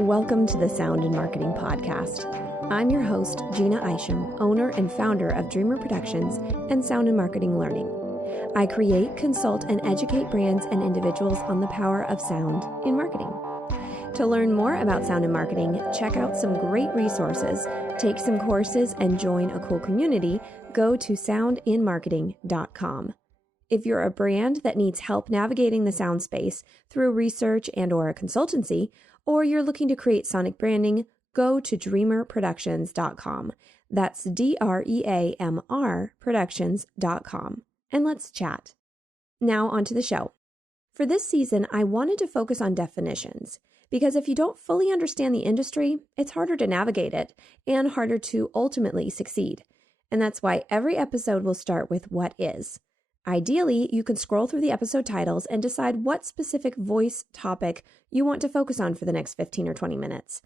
Welcome to the Sound and Marketing Podcast. I'm your host, Jeanna Isham, owner and founder of Dreamr Productions and Sound and Marketing Learning. I create, consult, and educate brands and individuals on the power of sound in marketing. To learn more about sound and marketing, check out some great resources, take some courses, and join a cool community, go to soundinmarketing.com. If you're a brand that needs help navigating the sound space through research and/or a consultancy, or you're looking to create sonic branding, go to dreamrproductions.com. That's DREAMR productions.com. And let's chat. Now onto the show. For this season, I wanted to focus on definitions, because if you don't fully understand the industry, it's harder to navigate it and harder to ultimately succeed. And that's why every episode will start with what is. Ideally, you can scroll through the episode titles and decide what specific voice topic you want to focus on for the next 15 or 20 minutes.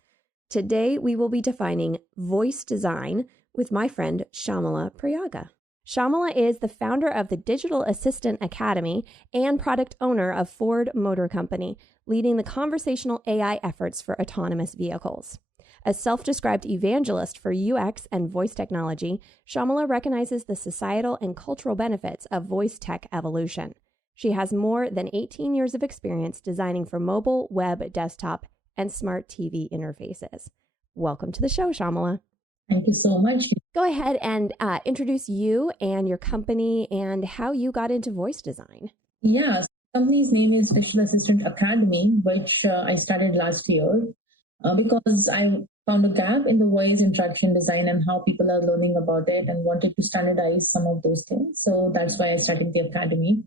Today, we will be defining voice design with my friend Shyamala Prayaga. Shyamala is the founder of the Digital Assistant Academy and product owner of Ford Motor Company, leading the conversational AI efforts for autonomous vehicles. A self-described evangelist for UX and voice technology, Shyamala recognizes the societal and cultural benefits of voice tech evolution. She has more than 18 years of experience designing for mobile, web, desktop, and smart TV interfaces. Welcome to the show, Shyamala. Thank you so much. Go ahead and introduce you and your company and how you got into voice design. Yes, the company's name is Digital Assistant Academy, which I started last year. Because I found a gap in the voice interaction design and how people are learning about it and wanted to standardize some of those things. So that's why I started the academy.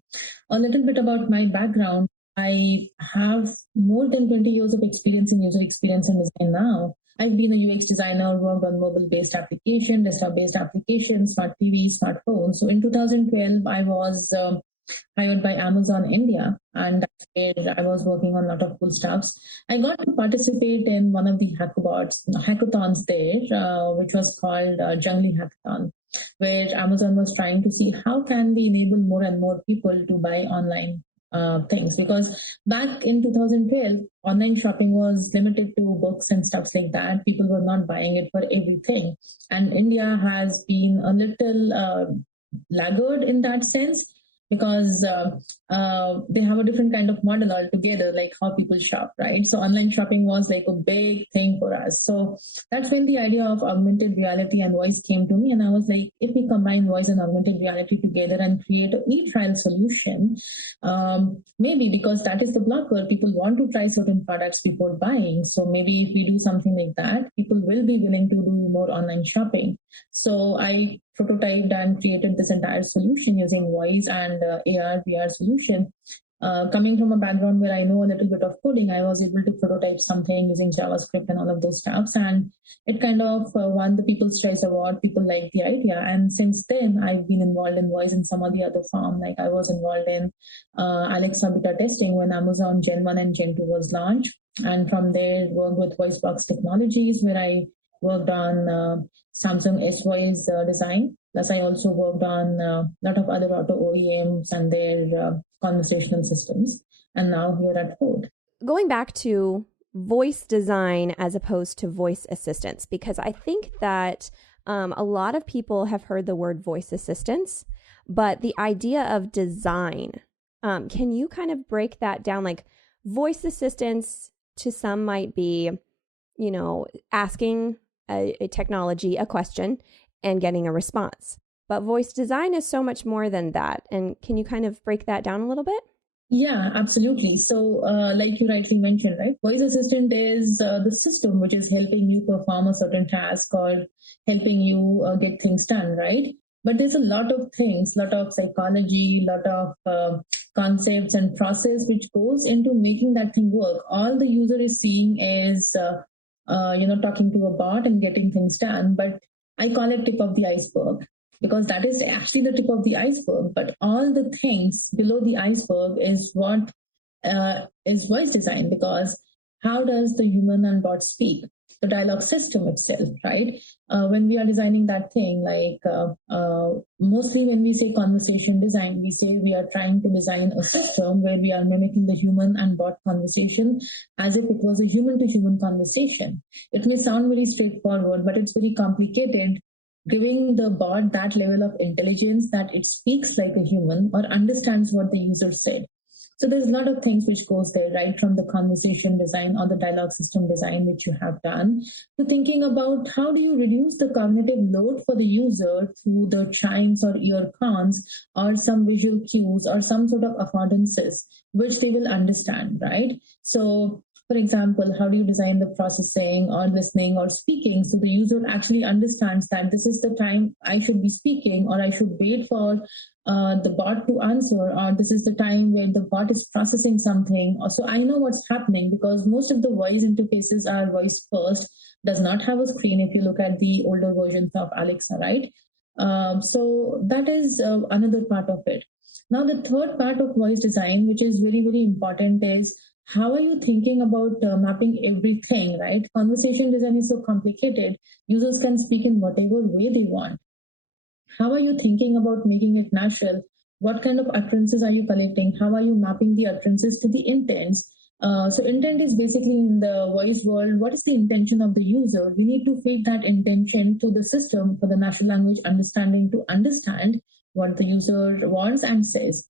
A little bit about my background. I have more than 20 years of experience in user experience and design now. I've been a UX designer, worked on mobile-based application, desktop-based applications, smart TV, smartphones. So in 2012, I was hired by Amazon India, and that's where I was working on a lot of cool stuffs. I got to participate in one of the hackathons there, which was called Jungly Hackathon, where Amazon was trying to see how can we enable more and more people to buy online things. Because back in 2012, online shopping was limited to books and stuff like that. People were not buying it for everything. And India has been a little laggard in that sense, because they have a different kind of model altogether, like how people shop, right? So online shopping was like a big thing for us. So that's when the idea of augmented reality and voice came to me. And I was like, if we combine voice and augmented reality together and create a e-trial solution, maybe because that is the blocker, people want to try certain products before buying. So maybe if we do something like that, people will be willing to do more online shopping. So I prototyped and created this entire solution using voice and AR, VR solution. Coming from a background where I know a little bit of coding, I was able to prototype something using JavaScript and all of those stuffs. And it kind of won the People's Choice Award. People liked the idea. And since then, I've been involved in voice in some or the other form. Like I was involved in Alexa beta testing when Amazon Gen 1 and Gen 2 was launched. And from there, worked with VoiceBox Technologies, where I worked on Samsung S-Voice design. Plus, I also worked on a lot of other auto OEMs and their conversational systems. And now here at Ford. Going back to voice design as opposed to voice assistants, because I think that a lot of people have heard the word voice assistants, but the idea of design, can you kind of break that down? Like voice assistants to some might be, asking a technology a question and getting a response. But voice design is so much more than that. And can you kind of break that down a little bit? Yeah, absolutely. So like you rightly mentioned, right? Voice assistant is the system which is helping you perform a certain task or helping you get things done, right? But there's a lot of things, lot of psychology, lot of concepts and process which goes into making that thing work. All the user is seeing is talking to a bot and getting things done. But I call it tip of the iceberg, because that is actually the tip of the iceberg. But all the things below the iceberg is what is voice design, because how does the human and bot speak? the dialogue system itself, right? When we are designing that thing, mostly when we say conversation design, we say we are trying to design a system where we are mimicking the human and bot conversation as if it was a human to human conversation. It may sound very straightforward, but it's very complicated, giving the bot that level of intelligence that it speaks like a human or understands what the user said. So there's a lot of things which goes there, right, from the conversation design or the dialogue system design, which you have done, to thinking about how do you reduce the cognitive load for the user through the chimes or ear cons or some visual cues or some sort of affordances, which they will understand, right? So for example, how do you design the processing or listening or speaking so the user actually understands that this is the time I should be speaking, or I should wait for the bot to answer, or this is the time where the bot is processing something. So I know what's happening because most of the voice interfaces are voice first, does not have a screen if you look at the older versions of Alexa, right? So that is another part of it. Now, the third part of voice design, which is very, very important, is how are you thinking about mapping everything, right? Conversation design is so complicated. Users can speak in whatever way they want. How are you thinking about making it natural? What kind of utterances are you collecting? How are you mapping the utterances to the intents? So intent is basically in the voice world, what is the intention of the user? We need to feed that intention to the system for the natural language understanding to understand what the user wants and says.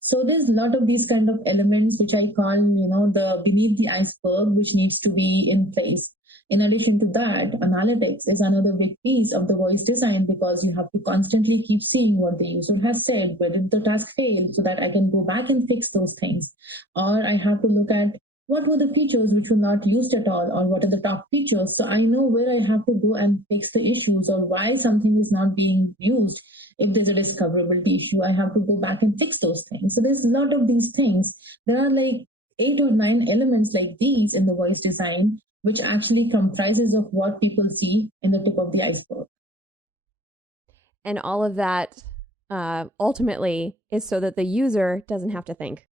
So there's a lot of these kind of elements, which I call, the beneath the iceberg, which needs to be in place. In addition to that, analytics is another big piece of the voice design because you have to constantly keep seeing what the user has said, where did the task fail, so that I can go back and fix those things. Or I have to look at what were the features which were not used at all, or what are the top features, so I know where I have to go and fix the issues or why something is not being used. If there's a discoverability issue, I have to go back and fix those things. So there's a lot of these things. There are like 8 or 9 elements like these in the voice design, which actually comprises of what people see in the tip of the iceberg. And all of that ultimately is so that the user doesn't have to think.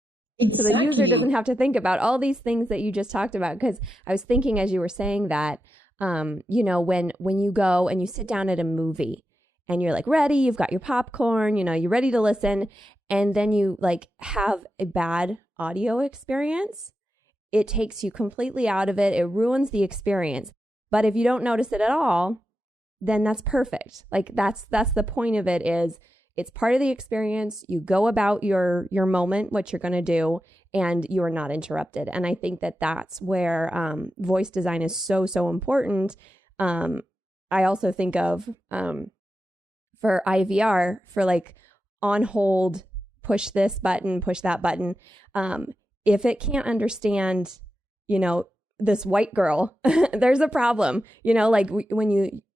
Exactly. So the user doesn't have to think about all these things that you just talked about. Because I was thinking as you were saying that, when you go and you sit down at a movie and you're like ready, you've got your popcorn, you're ready to listen, and then you like have a bad audio experience. It takes you completely out of it. It ruins the experience. But if you don't notice it at all, then that's perfect. Like that's the point of it, is it's part of the experience. You go about your moment, what you're going to do, and you are not interrupted. And I think that that's where voice design is so, so important. I also think of for IVR, for like on hold, push this button, push that button. If it can't understand, this white girl, there's a problem.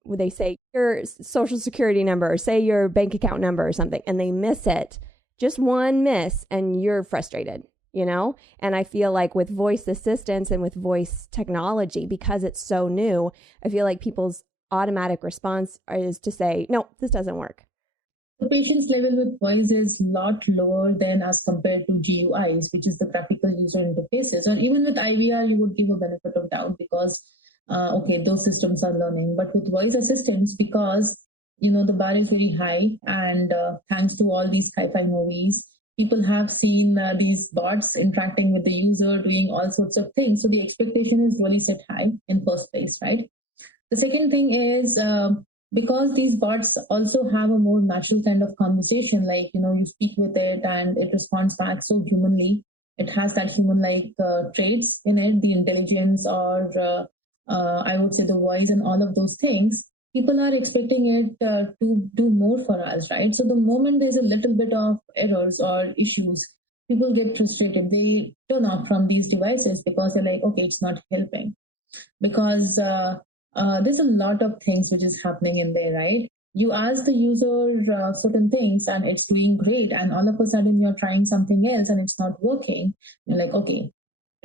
When they say your social security number or say your bank account number or something, and they miss it, just one miss, and you're frustrated, And I feel like with voice assistants and with voice technology, because it's so new, I feel like people's automatic response is to say, no, this doesn't work. The patience level with voice is a lot lower than as compared to GUIs, which is the graphical user interfaces. Or even with IVR, you would give a benefit of doubt because, those systems are learning. But with voice assistants, because, the bar is very high, and thanks to all these sci-fi movies, people have seen these bots interacting with the user, doing all sorts of things. So the expectation is really set high in first place, right? The second thing is, because these bots also have a more natural kind of conversation, like, you speak with it and it responds back so humanly. It has that human-like traits in it, the intelligence, or I would say the voice and all of those things. People are expecting it to do more for us, right? So the moment there's a little bit of errors or issues, people get frustrated. They turn off from these devices because they're like, okay, it's not helping. Because there's a lot of things which is happening in there, right? You ask the user certain things and it's doing great, and all of a sudden you're trying something else and it's not working. You're like, okay,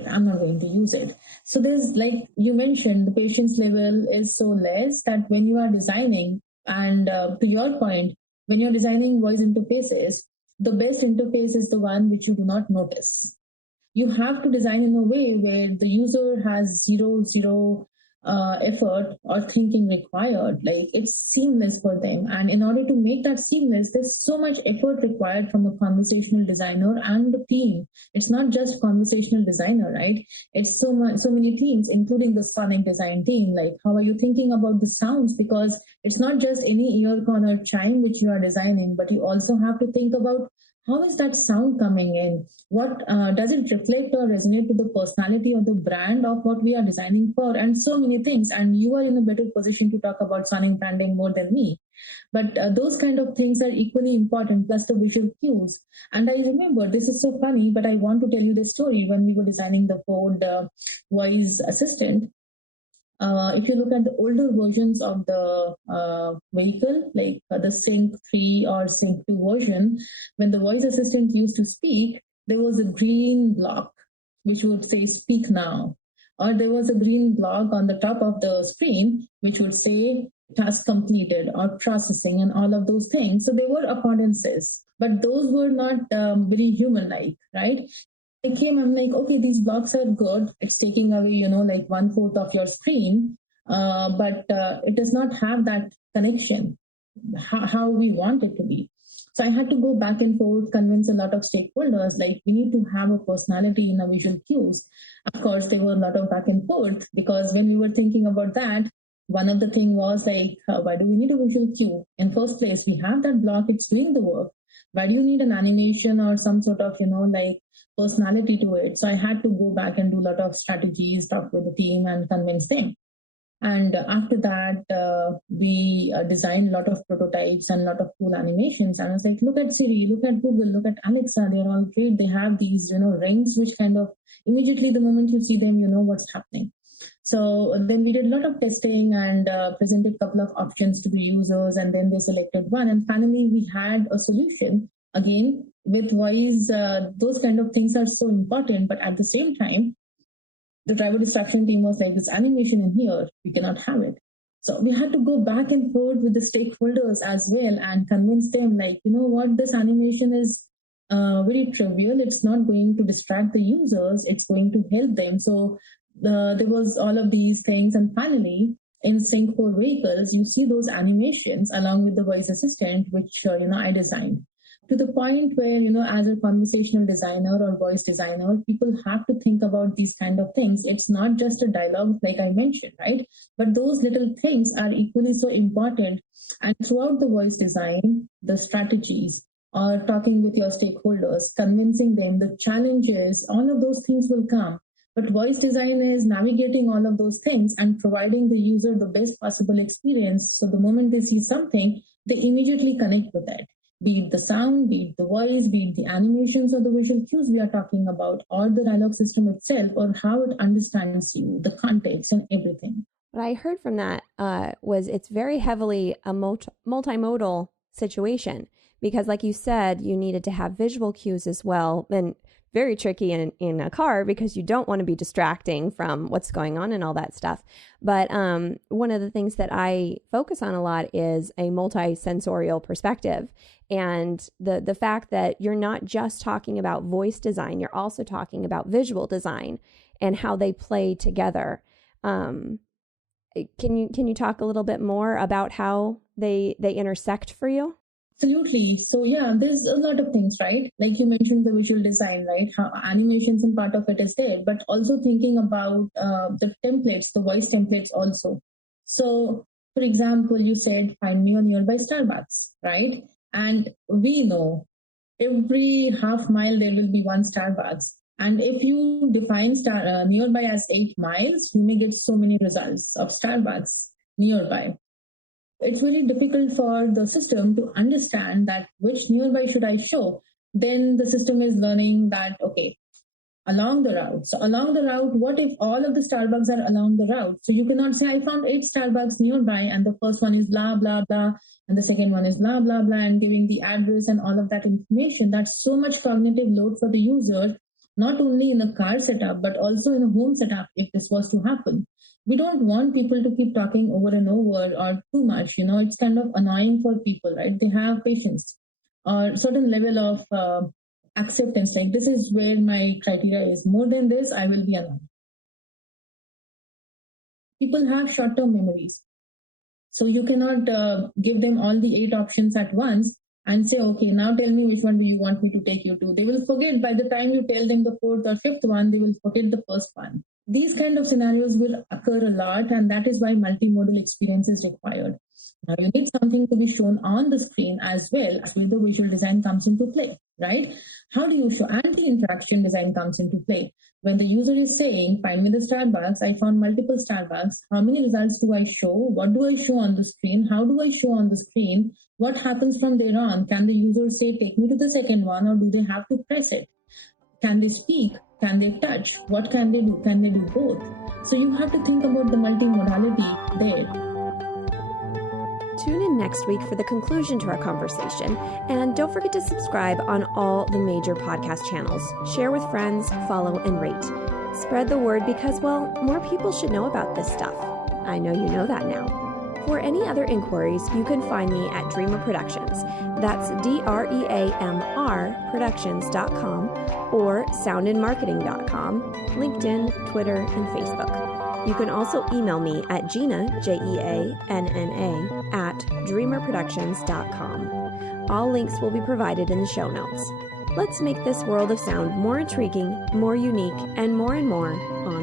I'm not going to use it. So there's, like you mentioned, the patience level is so less that when you are designing, and to your point, when you're designing voice interfaces, the best interface is the one which you do not notice. You have to design in a way where the user has zero effort or thinking required. Like, it's seamless for them. And in order to make that seamless, there's so much effort required from a conversational designer and the team. It's not just conversational designer, right? It's so many teams, including the sonic design team. Like, how are you thinking about the sounds? Because it's not just any ear corner chime which you are designing, but you also have to think about how is that sound coming in? What does it reflect or resonate with the personality or the brand of what we are designing for? And so many things. And you are in a better position to talk about sonic branding more than me. But those kind of things are equally important, plus the visual cues. And I remember, this is so funny, but I want to tell you the story when we were designing the Ford voice assistant. If you look at the older versions of the vehicle, like the Sync 3 or Sync 2 version, when the voice assistant used to speak, there was a green block which would say speak now. Or there was a green block on the top of the screen which would say task completed or processing and all of those things. So there were affordances, but those were not very human-like, right? I'm like, okay, these blocks are good. It's taking away, like 1/4 of your screen, but it does not have that connection, how we want it to be. So I had to go back and forth, convince a lot of stakeholders, like we need to have a personality in our visual cues. Of course, there were a lot of back and forth because when we were thinking about that, one of the thing was like, why do we need a visual cue? In first place, we have that block, it's doing the work. Why do you need an animation or some sort of, like personality to it? So I had to go back and do a lot of strategies, talk with the team and convince them. And after that, we designed a lot of prototypes and a lot of cool animations. And I was like, look at Siri, look at Google, look at Alexa. They're all great. They have these, rings, which kind of immediately the moment you see them, you know what's happening. So then we did a lot of testing and presented a couple of options to the users. And then they selected one. And finally, we had a solution. Again, with voice, those kind of things are so important. But at the same time, the driver distraction team was like, this animation in here, we cannot have it. So we had to go back and forth with the stakeholders as well and convince them, like, you know what, this animation is very trivial. It's not going to distract the users. It's going to help them. So there was all of these things. And finally, in Sync 4 vehicles, you see those animations along with the voice assistant, which, I designed. To the point where, as a conversational designer or voice designer, people have to think about these kind of things. It's not just a dialogue, like I mentioned, right? But those little things are equally so important. And throughout the voice design, the strategies, or talking with your stakeholders, convincing them, the challenges, all of those things will come. But voice design is navigating all of those things and providing the user the best possible experience. So the moment they see something, they immediately connect with it. Be it the sound, be it the voice, be it the animations or the visual cues we are talking about, or the dialogue system itself, or how it understands you, the context and everything. What I heard from that was it's very heavily a multimodal situation because, like you said, you needed to have visual cues as well. And very tricky in a car because you don't want to be distracting from what's going on and all that stuff. But one of the things that I focus on a lot is a multi-sensorial perspective. And the fact that you're not just talking about voice design, you're also talking about visual design and how they play together. Can you talk a little bit more about how they intersect for you? Absolutely. So yeah, there's a lot of things, right? Like you mentioned the visual design, right? How animations and part of it is there, but also thinking about the templates, the voice templates also. So for example, you said, find me a nearby Starbucks, right? And we know every half mile there will be one Starbucks. And if you define nearby as 8 miles, you may get so many results of Starbucks nearby. It's very difficult for the system to understand that which nearby should I show. Then the system is learning that, okay, along the route. So along the route, what if all of the Starbucks are along the route? So you cannot say, I found 8 Starbucks nearby and the first one is blah, blah, blah, and the second one is blah, blah, blah, and giving the address and all of that information. That's so much cognitive load for the user, not only in a car setup, but also in a home setup if this was to happen. We don't want people to keep talking over and over or too much. It's kind of annoying for people, right? They have patience or certain level of acceptance. Like, this is where my criteria is. More than this, I will be annoyed. People have short-term memories. So you cannot give them all the 8 options at once and say, okay, now tell me which one do you want me to take you to. They will forget by the time you tell them the 4th or 5th one, they will forget the first one. These kind of scenarios will occur a lot, and that is why multimodal experience is required. Now you need something to be shown on the screen as well. As where the visual design comes into play, right? How do you show? Anti-interaction design comes into play. When the user is saying, find me the Starbucks, I found multiple Starbucks. How many results do I show? What do I show on the screen? How do I show on the screen? What happens from there on? Can the user say, take me to the second one, or do they have to press it? Can they speak? Can they touch? What can they do? Can they do both? So you have to think about the multimodality there. Tune in next week for the conclusion to our conversation, and don't forget to subscribe on all the major podcast channels. Share with friends, follow, and rate. Spread the word because, well, more people should know about this stuff. I know you know that now. For any other inquiries, you can find me at Dreamr Productions. That's DREAMR Productions.com or soundandmarketing.com, LinkedIn, Twitter, and Facebook. You can also email me at Jeanna, Jeanna, at dreamrproductions.com. All links will be provided in the show notes. Let's make this world of sound more intriguing, more unique, and more on